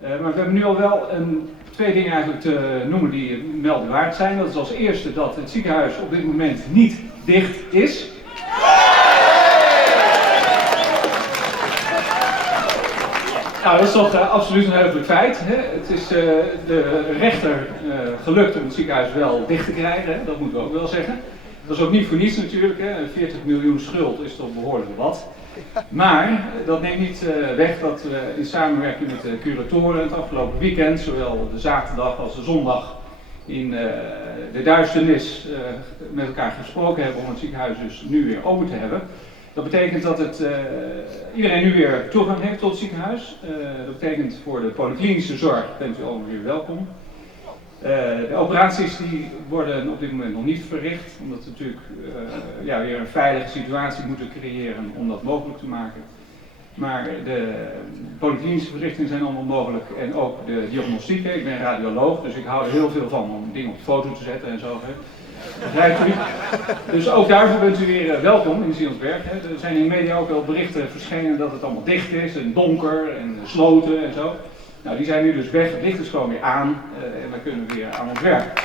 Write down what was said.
Maar we hebben nu al wel twee dingen eigenlijk te noemen die melden waard zijn. Dat is als eerste dat het ziekenhuis op dit moment niet dicht is. Nou, dat is toch absoluut een heugelijk feit. Hè? Het is de rechter gelukt om het ziekenhuis wel dicht te krijgen, hè? Dat moeten we ook wel zeggen. Dat is ook niet voor niets natuurlijk, hè? 40 miljoen schuld is toch behoorlijk wat. Maar dat neemt niet weg dat we in samenwerking met de curatoren het afgelopen weekend, zowel de zaterdag als de zondag, in de duisternis met elkaar gesproken hebben om het ziekenhuis dus nu weer open te hebben. Dat betekent dat iedereen nu weer toegang heeft tot het ziekenhuis. Dat betekent voor de polyklinische zorg bent u allemaal weer welkom. De operaties die worden op dit moment nog niet verricht, omdat we natuurlijk weer een veilige situatie moeten creëren om dat mogelijk te maken. Maar de polyklinische verrichtingen zijn allemaal mogelijk en ook de diagnostiek. Ik ben radioloog, dus ik hou er heel veel van om dingen op de foto te zetten en zo. Begrijpt u? Dus ook daarvoor bent u weer welkom in Zielsberg. Er zijn in de media ook wel berichten verschenen dat het allemaal dicht is en donker en sloten en zo. Nou, die zijn nu dus weg, het licht is gewoon weer aan en dan kunnen we weer aan ons werk.